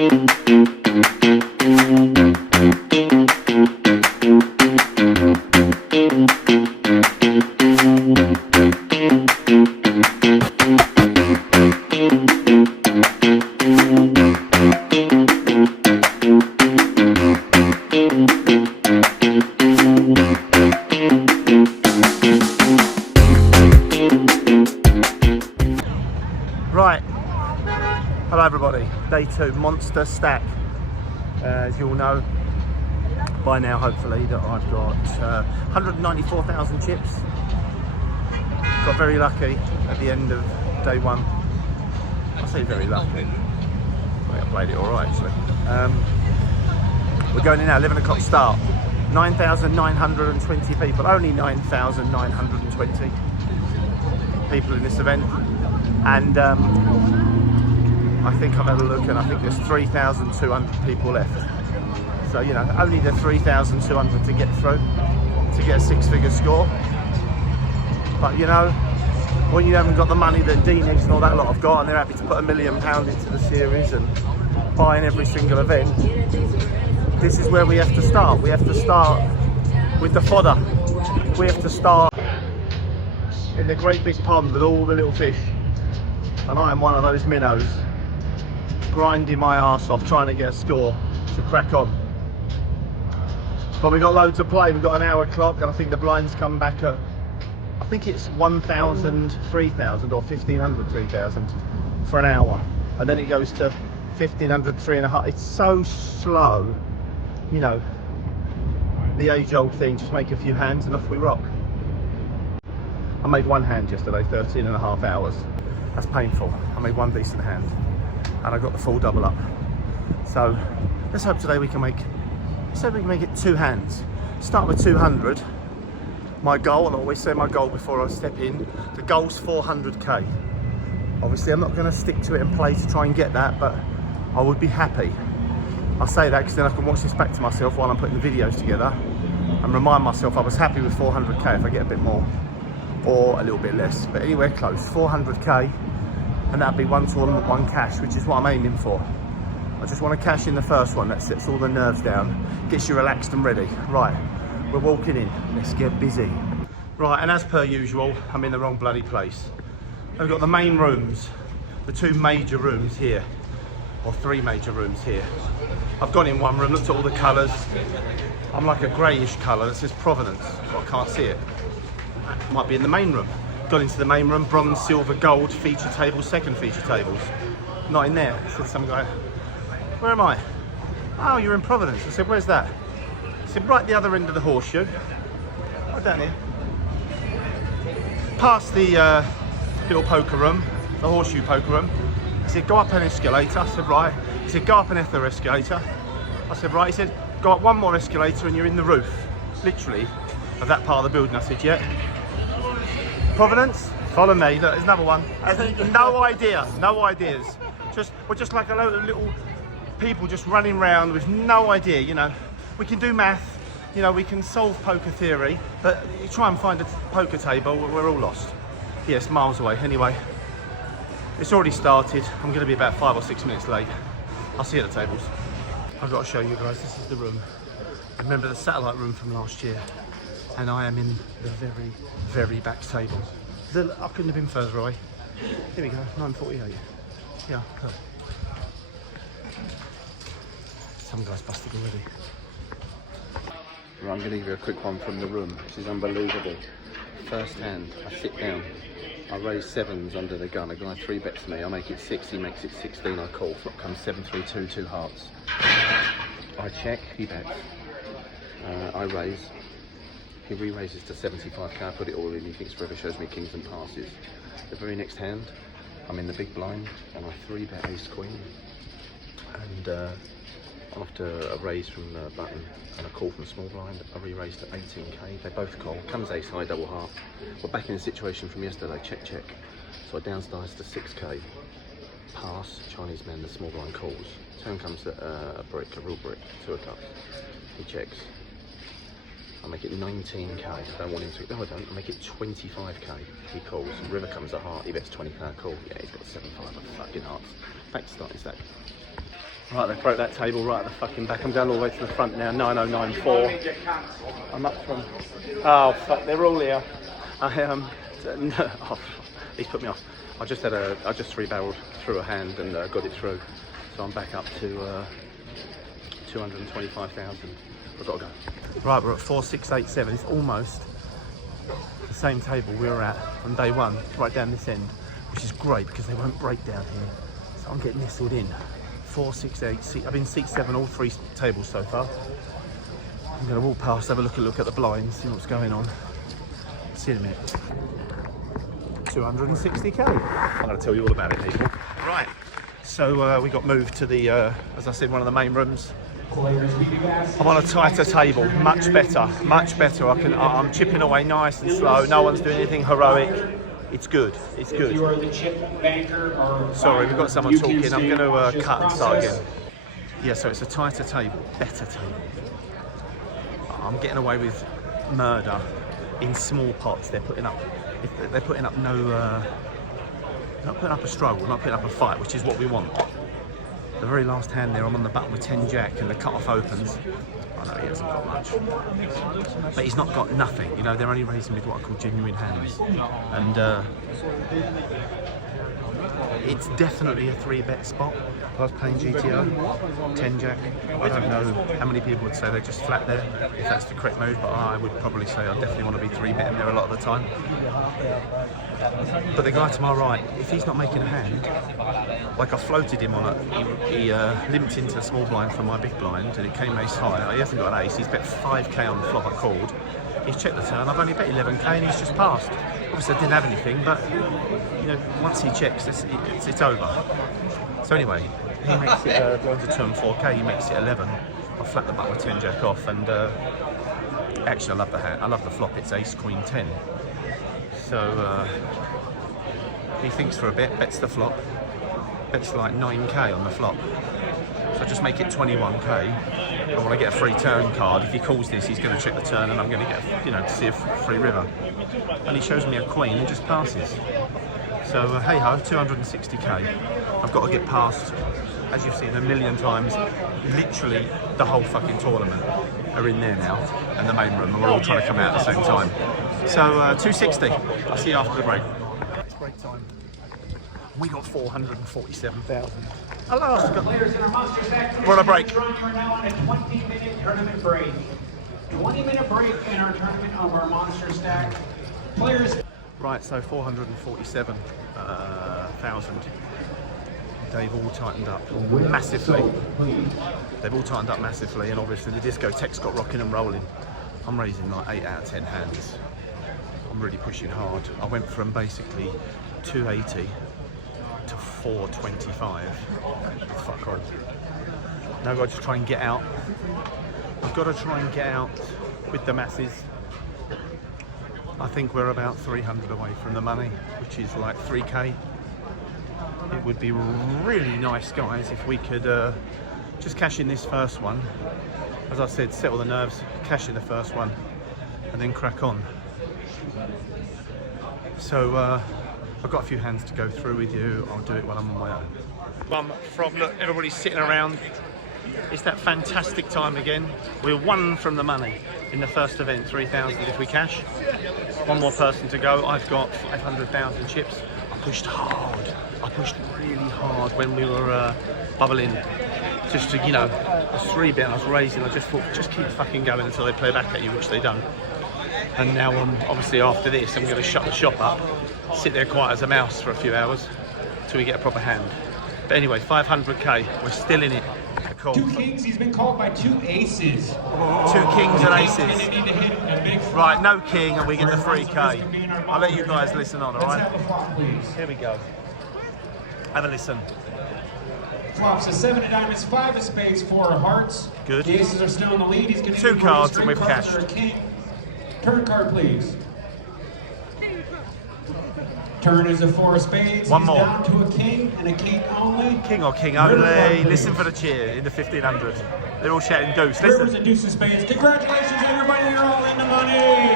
Right, hello everybody, day 2, monster stack. As you all know by now, hopefully, that I've got 194,000 chips. Got very lucky at the end of day 1. I say very lucky, I think I played it alright actually. We're going in now, 11 o'clock start. 9,920 people, only 9,920 people in this event. And I think I've had a look and I think there's 3,200 people left. So, you know, only the 3,200 to get through, to get a 6-figure score. But, you know, when you haven't got the money that D-Nigs and all that lot have got, and they're happy to put £1 million into the series and buying every single event, this is where we have to start. We have to start with the fodder. We have to start in the great big pond with all the little fish. And I am one of those minnows, grinding my arse off trying to get a score to crack on. But we've got loads to play. We've got an hour clock, and I think the blinds come back at, I think it's 1,000, 3,000 or 1,500, 3,000 for an hour. And then it goes to 1,500, 3.5. It's so slow, you know, the age-old thing, just make a few hands and off we rock. I made one hand yesterday, 13.5 hours. That's painful. I made one decent hand and I got the full double up. So let's hope today we can make, it 2 hands. Start with 200. My goal, and I always say my goal before I step in, the goal's 400k. Obviously I'm not going to stick to it and play to try and get that, but I would be happy. I say that because then I can watch this back to myself while I'm putting the videos together and remind myself I was happy with 400k if I get a bit more. Or a little bit less, but anywhere close, 400k, and that'd be 1 tournament, 1 cash, which is what I'm aiming for. I just want to cash in the first one, that sets all the nerves down, gets you relaxed and ready. Right, we're walking in, let's get busy. Right, and as per usual, I'm in the wrong bloody place. I've got the main rooms, the 2 major rooms here, or 3 major rooms here. I've gone in one room, looked at all the colours. I'm like a greyish colour that says Provenance, but I can't see it. Might be in the main room. Got into the main room, bronze, silver, gold, feature tables, second feature tables. Not in there. Said some guy, where am I? Oh, you're in Providence. I said, where's that? He said, right the other end of the horseshoe. Right down here. Past the little poker room, the horseshoe poker room. He said, go up an escalator. I said, right. He said, go up an ether escalator. I said, right. He said, go up 1 more escalator and you're in the roof. Literally, of that part of the building. I said, yeah. Provenance, follow me. Look, there's another one. No idea, no ideas. We're just like a load of little people just running around with no idea. You know, we can do math, you know, we can solve poker theory, but you try and find a poker table, we're all lost. Yes, miles away. Anyway, it's already started. I'm going to be about 5 or 6 minutes late. I'll see you at the tables. I've got to show you guys. This is the room. Remember the satellite room from last year? And I am in the very, very back table. I couldn't have been further away. Here we go, 9:48. Yeah, cool. Some guy's busted already. Right, I'm going to give you a quick one from the room. This is unbelievable. First hand, I sit down. I raise 7s under the gun. A guy 3 bets me. I make it 6, he makes it 16. I call. Flop comes 7, 3, 2, 2 hearts. I check, he bets. I raise. He re-raises to 75k, I put it all in, he thinks forever, shows me kings and passes. The very next hand, I'm in the big blind, and I 3-bet ace queen. And after a raise from the button and a call from small blind, I re-raised to 18k, they both call, comes ace high, double half. We're back in the situation from yesterday, check, check. So I downsize to 6k, pass, Chinese man, the small blind calls. Turn comes a brick, a real brick, 2 of cups. He checks. I make it 19k, I don't want him to, no I don't, I make it 25k, he calls, river comes a heart, he bets 20k call, yeah he's got 7-5 of fucking hearts. Back to starting stack. Right, they broke that table right at the fucking back. I'm going all the way to the front now. 9094. I'm up from. Oh fuck! They're all here. No, oh, he's put me off. I just 3-barreled through a hand and got it through. So I'm back up to 225,000. I've got to go. Right, we're at 4687. It's almost the same table we were at on day one, right down this end, which is great because they won't break down here. So I'm getting nestled in. 468. I've been seat 7 all 3 tables so far. I'm going to walk past, have a look at the blinds, see what's going on. See you in a minute. 260k. I'm going to tell you all about it, people. Right. So we got moved to the, as I said, one of the main rooms. I'm on a tighter table, much better. I'm chipping away nice and slow. No one's doing anything heroic. It's good. It's good. You are the chip banker or sorry, we've got someone talking. I'm going to cut and start again. Yeah, so it's a tighter table, better table. I'm getting away with murder in small pots. They're putting up no, not putting up a struggle, not putting up a fight, which is what we want. The very last hand there, I'm on the button with 10 jack and the cut-off opens. I know he hasn't got much, but he's not got nothing. You know, they're only raising with what I call genuine hands, and it's definitely a 3-bet spot. If I was playing GTO, 10 jack, I don't know how many people would say they're just flat there, if that's the correct move, but I would probably say I definitely want to be 3-betting there a lot of the time. But the guy to my right, if he's not making a hand, like I floated him on it, he limped into a small blind from my big blind and it came ace high. He hasn't got an ace, he's bet 5k on the flop I called. He's checked the turn, I've only bet 11k and he's just passed. Obviously I didn't have anything, but you know, once he checks, it's over. So anyway, he makes it, blinds a turn 4k, he makes it 11. I flat the button with 10 jack off and actually I love the hand, I love the flop, it's ace queen 10. So he thinks for a bit, bets the flop, bets like 9k on the flop. So I just make it 21k. I want to get a free turn card. If he calls this, he's going to check the turn and I'm going to get, you know, to see a free river. And he shows me a queen and just passes. So hey ho, 260k. I've got to get past, as you've seen a million times, literally the whole fucking tournament are in there now, and the main room, and we're all trying to come out at the same time. So 260. I'll see you after the break. It's break time. We got 447,000. Hello. We're on a break. We're now on a 20-minute tournament break. 20-minute break in our tournament of our monster stack. Players. Right, so 447,000. They've all tightened up massively. They've all tightened up massively, and obviously the discotheque's got rocking and rolling. I'm raising like 8 out of 10 hands. I'm really pushing hard. I went from basically 280 to 425. Fuck on. Now I've got to try and get out. I've got to try and get out with the masses. I think we're about 300 away from the money, which is like 3k. It would be really nice, guys, if we could just cash in this first one. As I said, settle the nerves, cash in the first one, and then crack on. So I've got a few hands to go through with you. I'll do it when I'm on my own. Look, everybody's sitting around. It's that fantastic time again. We're 1 from the money in the first event, 3,000 if we cash. 1 more person to go. I've got 500,000 chips. I pushed hard. I pushed really hard when we were bubbling. Just to, you know, I was 3-bet, I was raising. I just thought, just keep fucking going until they play back at you, which they don't. And now, obviously after this, I'm going to shut the shop up, sit there quiet as a mouse for a few hours till we get a proper hand. But anyway, 500k, we're still in it. Cool. 2 kings, he's been called by 2 aces. 2 kings and aces. Right, no king and we get the 3k. I'll let you guys listen on, alright? Here we go. Have a listen. Flops a 7 of diamonds, 5 of spades, 4 of hearts. Good. The aces are still in the lead. He's going to 2 cards and we've cashed. Turn card, please. Turn is a 4 of spades. 1 He's more. down to a king and a king only. King or king only. Listen for the cheer in the 1500. They're all shouting deuce. Rivers Listen. and deuce of spades. Congratulations, everybody. You're all in the money.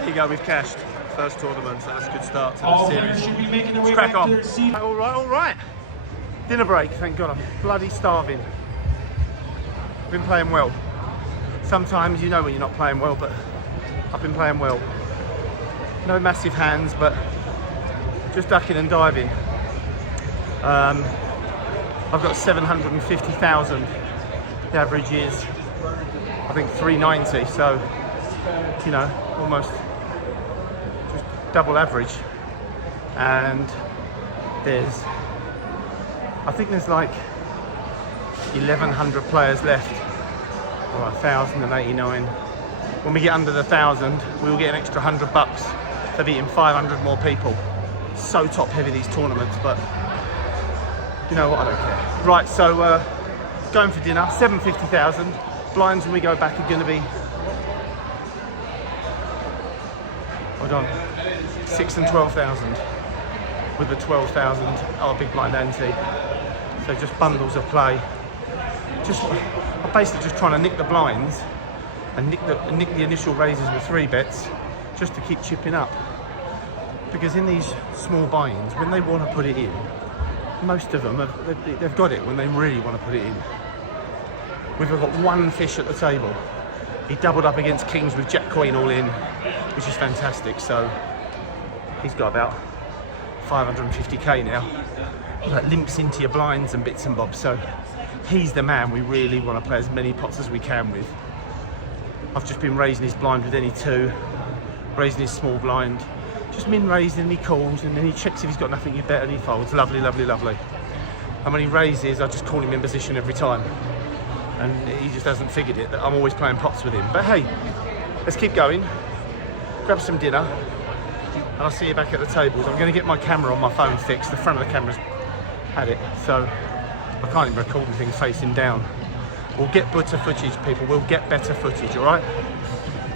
There you go. We've cashed. First tournament. So that's a good start to the All series. players should be making their way Let's crack back on. to their seat. All right. Dinner break, thank God. I'm bloody starving. I've been playing well. Sometimes you know when you're not playing well, but I've been playing well. No massive hands, but just ducking and diving. I've got 750,000. The average is, I think, 390. So, you know, almost just double average. And I think there's like 1,100 players left, or 1,089. When we get under the 1,000, we will get an extra $100 for beating 500 more people. So top heavy these tournaments, but you know what, I don't care. Right, so going for dinner, 750,000. Blinds when we go back are going to be, hold on, 6 and 12,000. With the 12,000 our big blind ante. So just bundles of play. I'm basically just trying to nick the blinds and nick the initial raises with 3 bets just to keep chipping up. Because in these small buy-ins, when they want to put it in, most of them they've got it when they really want to put it in. We've got one fish at the table. He doubled up against kings with Jack Queen all in, which is fantastic. So he's got about 550k now. That limps into your blinds and bits and bobs. So he's the man we really want to play as many pots as we can with. I've just been raising his blind with any 2, raising his small blind, just min raising and he calls, and then he checks if he's got nothing, you bet, and he folds. Lovely, lovely, lovely. And when he raises, I just call him in position every time. And he just hasn't figured it that I'm always playing pots with him. But hey, let's keep going. Grab some dinner, and I'll see you back at the tables. I'm going to get my camera on my phone fixed. The front of the camera's had it, so I can't even record anything facing down. We'll get better footage, people. We'll get better footage, all right?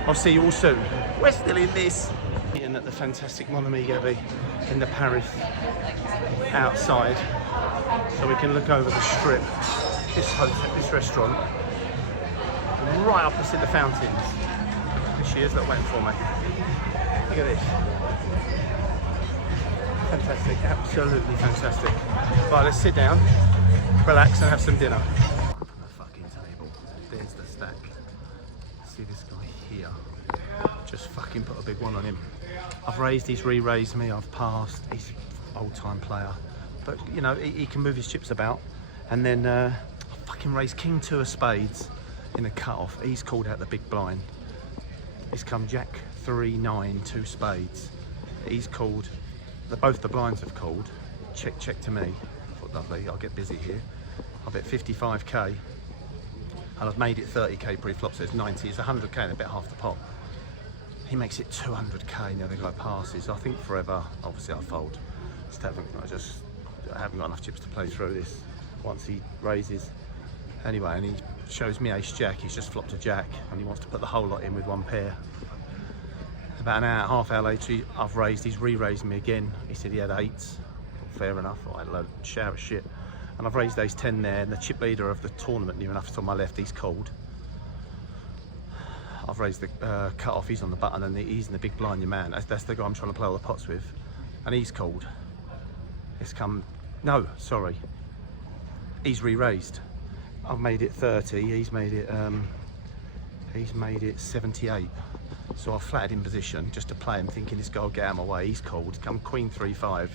I'll see you all soon. We're still in this. Eating at the fantastic Mon Ami Gabi in the Paris outside, so we can look over the strip. This hotel, this restaurant, right opposite the fountains. There she is, look, waiting for me. Look at this. Fantastic, absolutely fantastic. Right, let's sit down, relax and have some dinner. The fucking table, there's the stack. See this guy here, just fucking put a big one on him. I've raised, he's re-raised me, I've passed, he's an old-time player. But, you know, he can move his chips about. And then I fucking raised King 2 of spades in a cut-off. He's called out the big blind. He's come Jack 3, 9, 2 spades. He's called, both the blinds have called. Check, check to me. I thought, lovely, I'll get busy here. I bet 55k. And I've made it 30k pre-flop, so it's 90. It's 100k and I bet half the pot. He makes it 200k, now the guy passes. I think forever, obviously I fold. I haven't got enough chips to play through this once he raises. Anyway, and he shows me ace jack, he's just flopped a jack and he wants to put the whole lot in with one pair. About an hour, half hour later, I've raised, he's re-raised me again. He said he had 8s, fair enough, I had a load of shower shit. And I've raised ace 10 there, and the chip leader of the tournament, near enough to my left, he's called. I've raised the cut-off, he's on the button, and he's in the big blind, your man. That's the guy I'm trying to play all the pots with. And he's called. It's come, no, sorry. He's re-raised. I've made it 30, he's made it 78. So I've flatted in position just to play him, thinking this guy will get out of my way. He's called, come Queen 3, 5,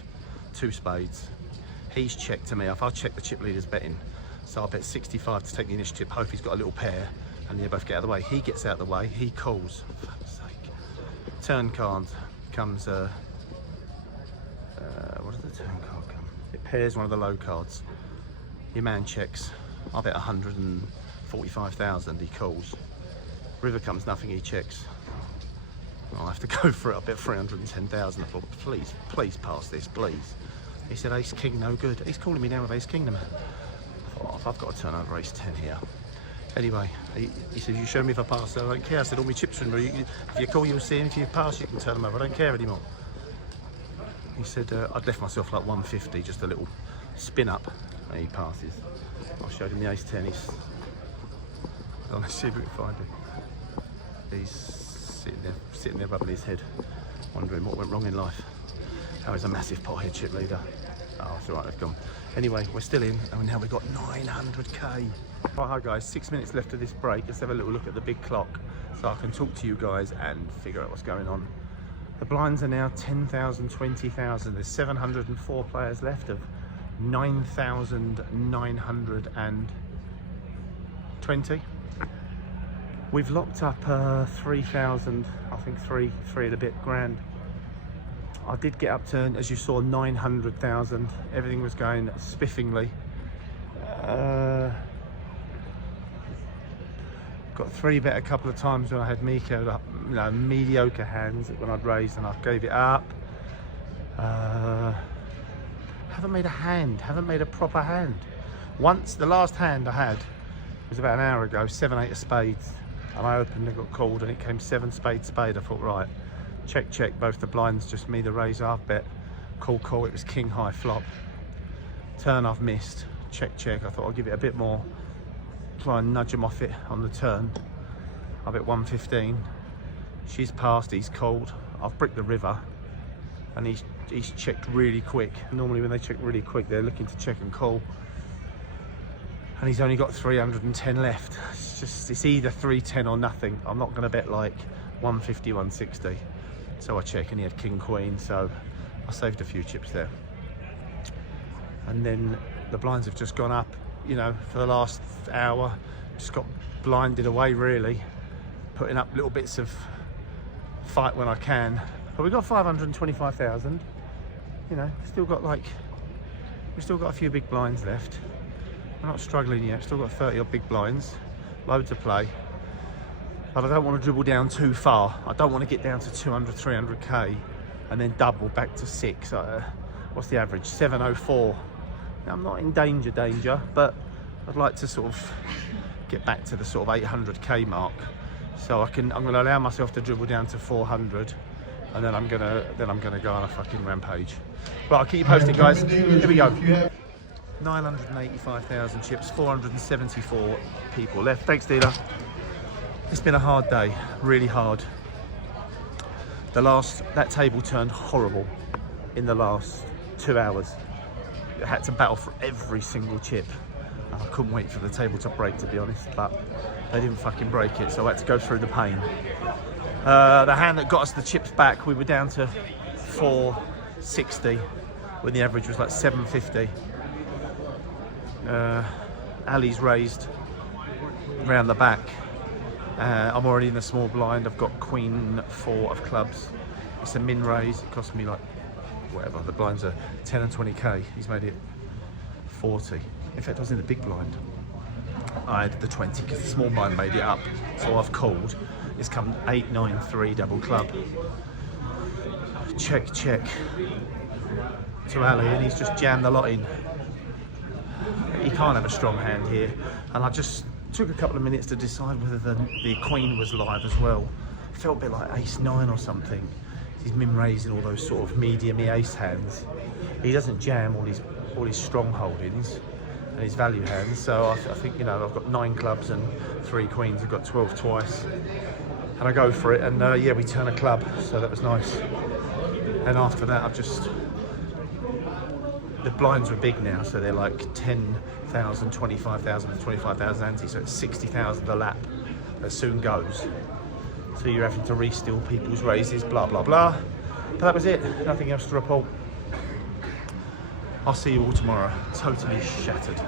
2 spades. He's checked to me, I'll check the chip leader's betting. So I'll bet 65 to take the initiative, hope he's got a little pair, and they both get out of the way. He gets out of the way, he calls, for fuck's sake. Turn card comes, what does the turn card come? It pairs one of the low cards. Your man checks, I bet 145,000, he calls. River comes, nothing, he checks. I'll have to go for it, I bet 310,000. I thought, please, please pass this, please. He said, ace king, no good. He's calling me down with ace king, the man. I thought, oh, if I've got to turn over ace 10 here. Anyway, he said, you show me if I pass, I don't care. I said, all my chips are in, if you call, you'll see, and if you pass, you can turn them over. I don't care anymore. He said, I'd left myself like 150, just a little spin up, and he passes. I showed him the ace 10, he's, let's see if we can find him. He's sitting there rubbing his head, wondering what went wrong in life. That was a massive pothead chip leader. Oh, it's all right, it's gone. Anyway, we're still in, and now we've got 900k. Right, hi guys, 6 minutes left of this break. Let's have a little look at the big clock so I can talk to you guys and figure out what's going on. The blinds are now 10,000, 20,000. There's 704 players left of 9,920. We've locked up 3,000, I think three and a bit grand. I did get up to, as you saw, 900,000. Everything was going spiffingly. Got 3-bet a couple of times when I had Miko, you know, mediocre hands when I'd raised and I gave it up. Haven't made a hand, haven't made a proper hand. Once, the last hand I had was about an hour ago, 7-8 of spades. And I opened and got called and it came 7 spade. I thought, right, check, both the blinds, just me, the raise, half bet. Call, it was king high flop. Turn I've missed, check. I thought I'll give it a bit more. Try and nudge him off it on the turn. I bet 115. She's passed, he's called. I've bricked the river and he's checked really quick. Normally when they check really quick, they're looking to check and call. And he's only got 310 left. It's either 310 or nothing. I'm not gonna bet like 150, 160. So I check and he had king queen, so I saved a few chips there. And then the blinds have just gone up, you know, for the last hour. Just got blinded away really, putting up little bits of fight when I can. But we've got 525,000, you know, we've still got a few big blinds left. We're not struggling yet, still got 30 odd big blinds, loads to play. But I don't want to dribble down too far. I don't want to get down to 200, 300k and then double back to 6. What's the average? 704. Now, I'm not in danger, but I'd like to sort of get back to the sort of 800k mark. So I'm going to allow myself to dribble down to 400, and then I'm gonna go on a fucking rampage. Right, I'll keep you posted, guys. Here we go. 985,000 chips, 474 people left. Thanks, dealer. It's been a hard day, really hard. That table turned horrible in the last 2 hours. I had to battle for every single chip. And I couldn't wait for the table to break, to be honest, but they didn't fucking break it, so I had to go through the pain. The hand that got us the chips back, we were down to 460 when the average was like 750. Ali's raised round the back. I'm already in the small blind. I've got queen 4 of clubs. It's a min raise. It cost me like whatever. The blinds are 10 and 20k. He's made it 40. In fact, I was in the big blind. I had the 20 because the small blind made it up. So I've called. It's come 8, 9, 3 double club. Check to Ali, and he's just jammed the lot in. He can't have a strong hand here, and I just took a couple of minutes to decide whether the queen was live as well. Felt a bit like ace 9 or something. He's min raising all those sort of medium-y ace hands. He doesn't jam all his strong holdings and his value hands. So I think, you know, I've got 9 clubs and 3 queens. I've got 12 twice, and I go for it. And yeah, we turn a club, so that was nice. And after that, the blinds are big now, so they're like 10,000, 25,000 and 25,000 ante, so it's 60,000 a lap that soon goes. So you're having to re-steal people's raises, blah, blah, blah. But that was it, nothing else to report. I'll see you all tomorrow, totally shattered.